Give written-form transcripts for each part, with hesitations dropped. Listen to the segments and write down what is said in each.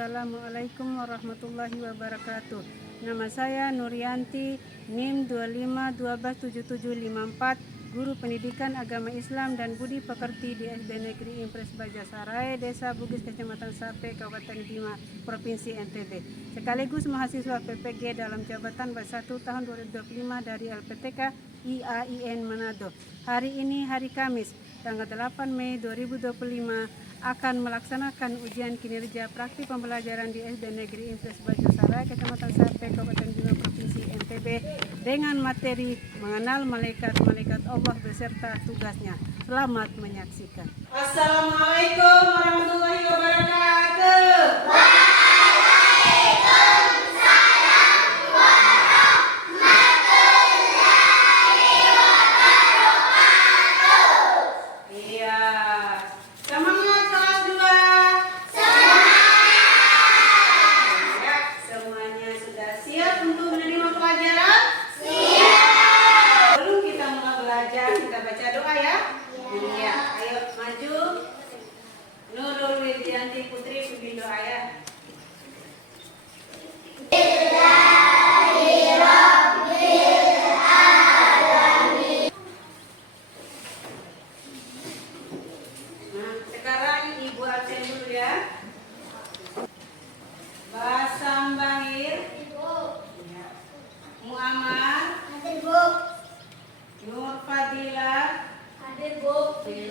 Assalamualaikum warahmatullahi wabarakatuh. Nama saya Nurianti, NIM 25127754, Guru Pendidikan Agama Islam dan Budi Pekerti di SD Negeri Impres Bajasarai, Desa Bugis, Kecamatan Sape, Kabupaten Bima, Provinsi NTB. Sekaligus mahasiswa PPG dalam jabatan Bas 1 tahun 2025 dari LPTK IAIN Manado. Hari ini hari Kamis, tanggal 8 Mei 2025, akan melaksanakan ujian kinerja praktik pembelajaran di SD Negeri Impres Bajasarai, Kecamatan Sape, Kabupaten Bima, Provinsi NTB dengan materi mengenal malaikat-malaikat Allah beserta tugasnya. Selamat menyaksikan. Assalamualaikum warahmatullahi wabarakatuh.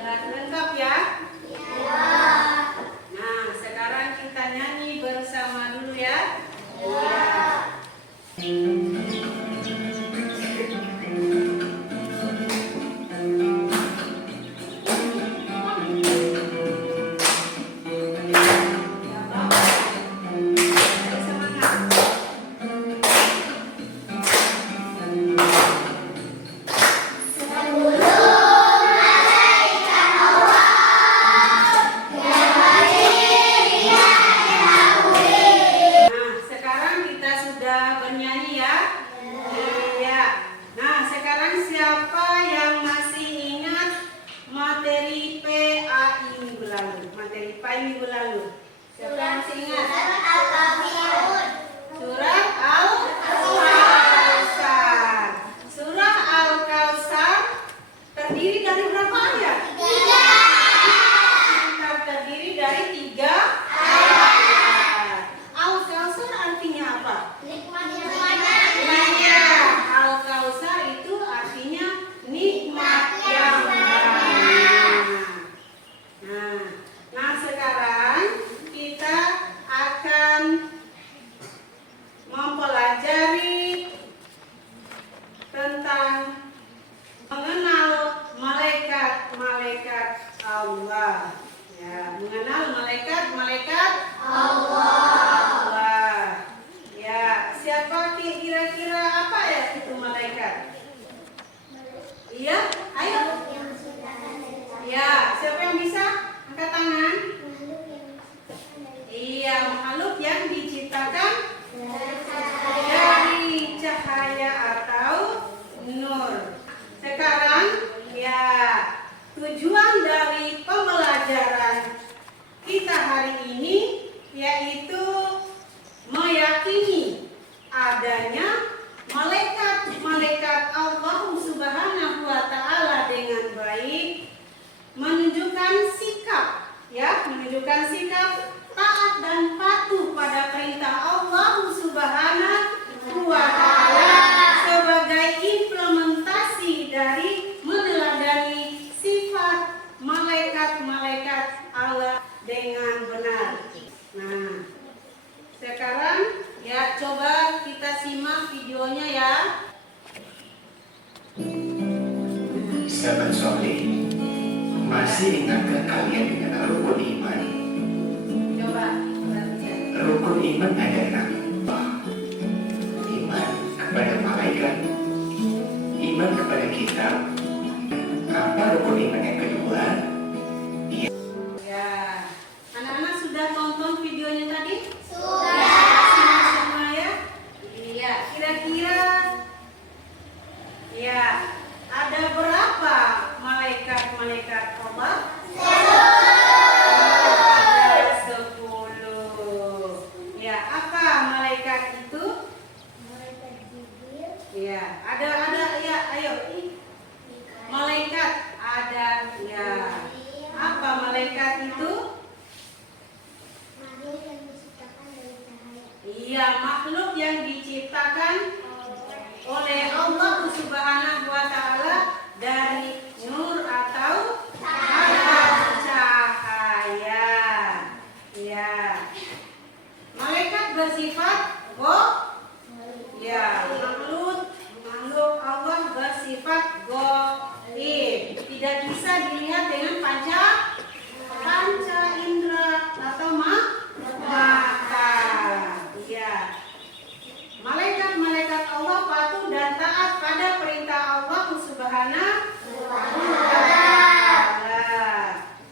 Lengkap ya? Ya. Nah, sekarang kita nyanyi bersama dulu ya. Ya. Minggu lalu. Siapa yang masih ingat? Surah Al-Kautsar. Surah Al-Kautsar terdiri dari berapa ayat? 3. Terdiri dari 3 ayat. Al-Kautsar artinya apa? Nikmatnya. Al-Kautsar itu artinya nikmat yang banyak. Nah, sekarang kita akan mempelajari tentang mengenal malaikat-malaikat Allah. Ya, mengenal malaikat-malaikat Allah. Ya, siapa kira-kira apa ya itu malaikat? Iya, ayo. Ya, siapa yang bisa? Angkat tangan. Iya, makhluk yang diciptakan dari cahaya atau nur. Sekarang ya, tujuan dari pembelajaran kita hari ini yaitu meyakini adanya malaikat-malaikat Allah Subhanahu wa taala dengan baik, menunjukkan sikap taat dan patuh pada perintah Allah Subhanahu wa taala sebagai implementasi dari meneladani sifat malaikat-malaikat Allah dengan benar. Nah, sekarang ya coba kita simak videonya ya. Sahabat soleh, masih ingatkah kalian dengan rukun iman? Coba. Rukun iman adalah iman kepada malaikat, iman kepada kitab. Apa rukun iman yang kedua? Ya, anak-anak sudah tonton videonya tadi? Sudah. Semua ya? Iya, kira-kira ya ada berapa malaikat-malaikat Allah? Ada 10. Siapa malaikat itu? Malaikat Jibril. Ya, ada ya, ayo. Malaikat ada ya. Apa malaikat itu? Makhluk yang diciptakan dari cahaya. Iya, makhluk yang diciptakan oleh Allah Subhanahu wa taala dari nur atau cahaya. Ya. Malaikat bersifat ya, makhluk Allah bersifat gaib. Tidak bisa dilihat dengan panca indera atau mata. Ya. Malaikat Allah patuh dan taat pada perintah Allah Subhanahu wa taala.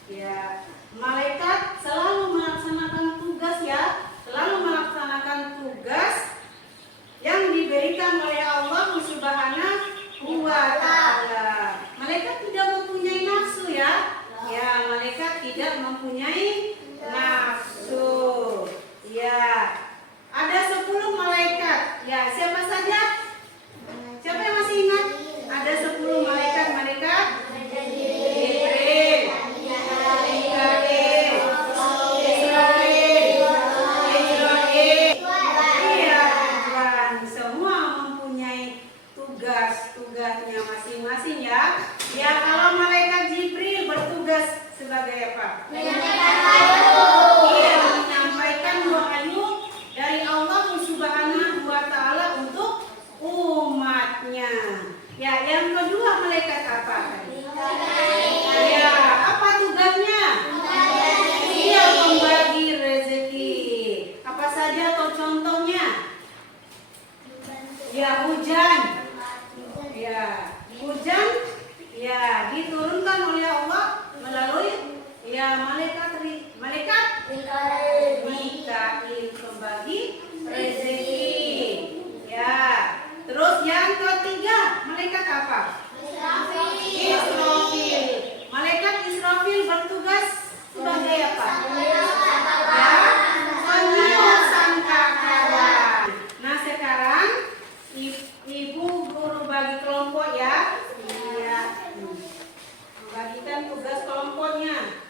Ya. Malaikat selalu melaksanakan tugas ya, selalu melaksanakan tugas yang diberikan oleh Allah Subhanahu wa taala. Malaikat tidak mempunyai nafsu ya. Ya, malaikat tidak mempunyai nafsu. Ya. Ada 10 malaikat. Ya, siapa saja? Siapa yang masih ingat? Ada 10 malaikat. Jibril, Mikail, Israfil. Iya, Tuhan. Semua mempunyai tugas-tugasnya masing-masing ya. Ya, kalau malaikat Jibril bertugas sebagai apa? Iya, menyampaikan wahyu dari Allah Subhanahu wa taala untuk umatnya. Ya, yang kedua malaikat apa tadi? Ya, apa tugasnya? Iya, membagi rezeki. Apa saja atau contohnya? Ya, hujan. Ya, hujan ya diturunkan oleh Allah melalui ya malaikat Mikail pembagi rezeki. Ya. Terus yang ketiga, malaikat apa? Israfil. Malaikat Israfil bertugas sebagai apa? Ya, peniup sangkakala. Nah, sekarang Ibu guru bagi kelompok ya. Iya. Membagikan tugas kelompoknya.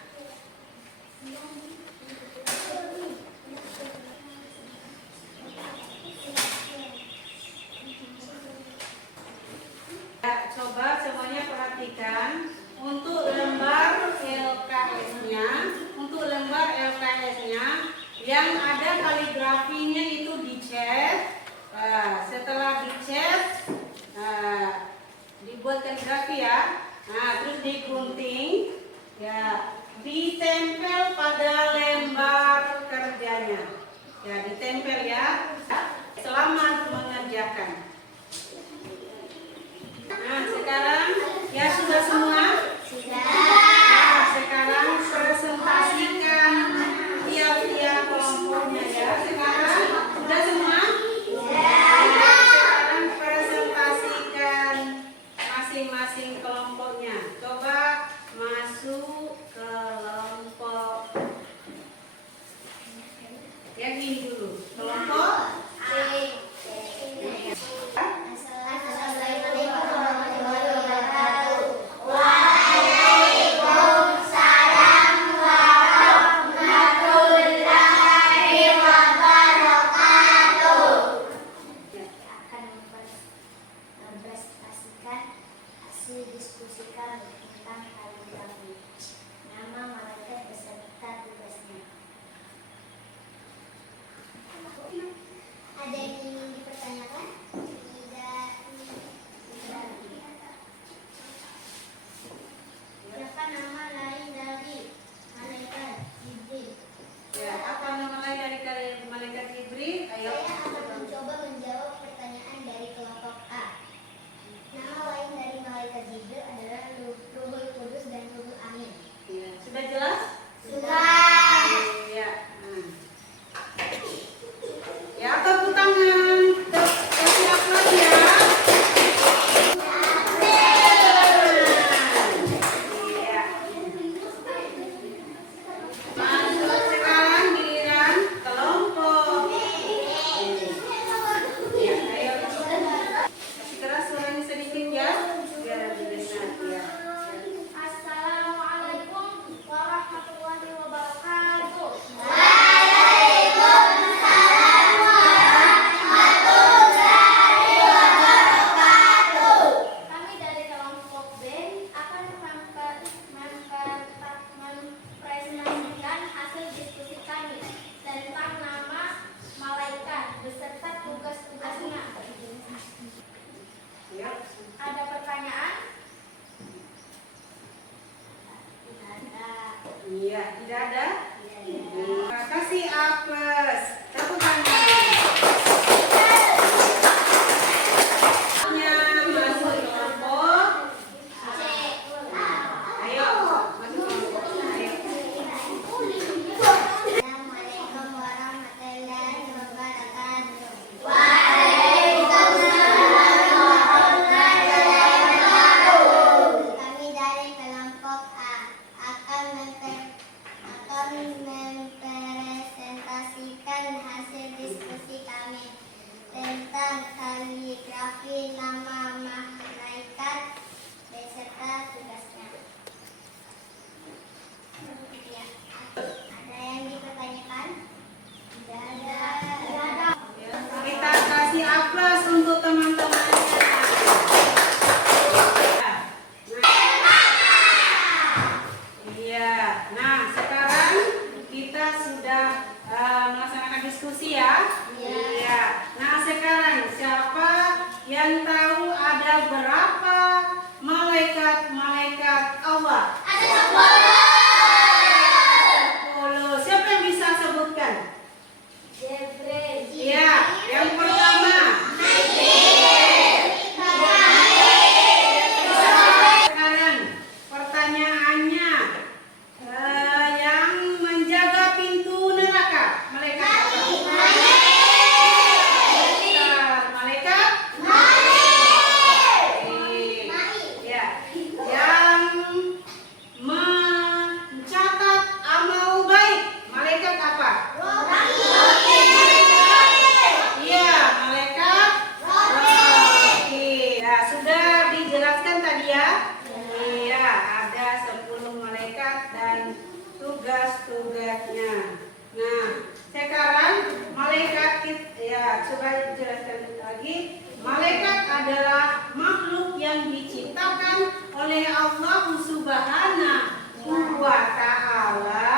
Ya, coba jelaskan lagi. Malaikat adalah makhluk yang diciptakan oleh Allah Subhanahu wa Ta'ala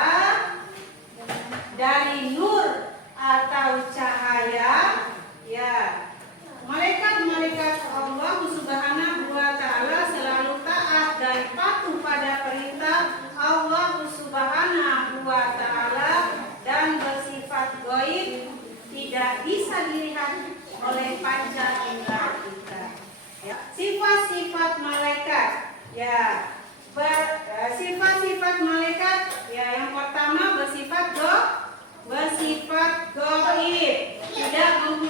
dari nur atau cahaya. Ya, malaikat-malaikat Allah Subhanahu wa Ta'ala selalu taat dan patuh pada perintah Allah Subhanahu wa Ta'ala dan bersifat gaib, tidak bisa dilihat oleh panca indera kita. Ya, sifat-sifat malaikat. Ya, sifat-sifat malaikat. Ya, yang pertama bersifat gaib, tidak mempunyai